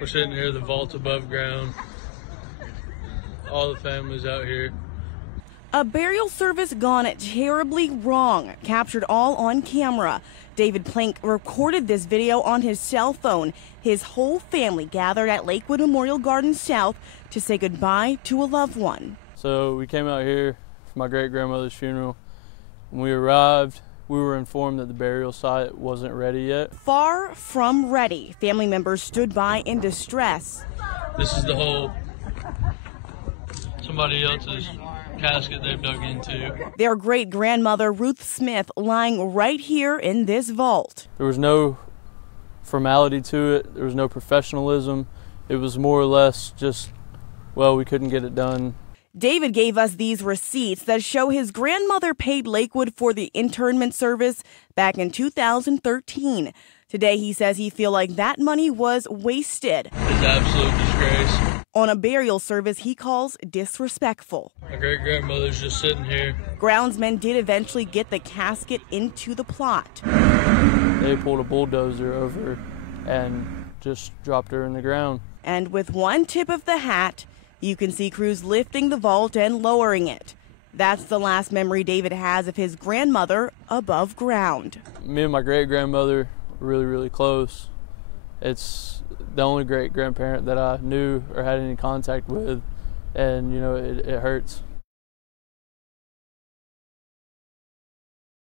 We're sitting here, the vault's above ground. All the families out here. A burial service gone terribly wrong, captured all on camera. David Plank recorded this video on his cell phone. His whole family gathered at Lakewood Memorial Gardens South to say goodbye to a loved one. So we came out here for my great-grandmother's funeral. When we arrived, we were informed that the burial site wasn't ready yet. Far from ready, family members stood by in distress. This is the whole somebody else's casket they've dug into. Their great-grandmother, Ruth Smith, lying right here in this vault. There was no formality to it. There was no professionalism. It was more or less just, well, we couldn't get it done. David gave us these receipts that show his grandmother paid Lakewood for the internment service back in 2013. Today, he says he feels like that money was wasted. It's an absolute disgrace. On a burial service he calls disrespectful. My great-grandmother's just sitting here. Groundsmen did eventually get the casket into the plot. They pulled a bulldozer over and just dropped her in the ground. And with one tip of the hat, you can see crews lifting the vault and lowering it. That's the last memory David has of his grandmother above ground. Me and my great-grandmother were really, really close. It's the only great-grandparent that I knew or had any contact with, and, you know, it hurts.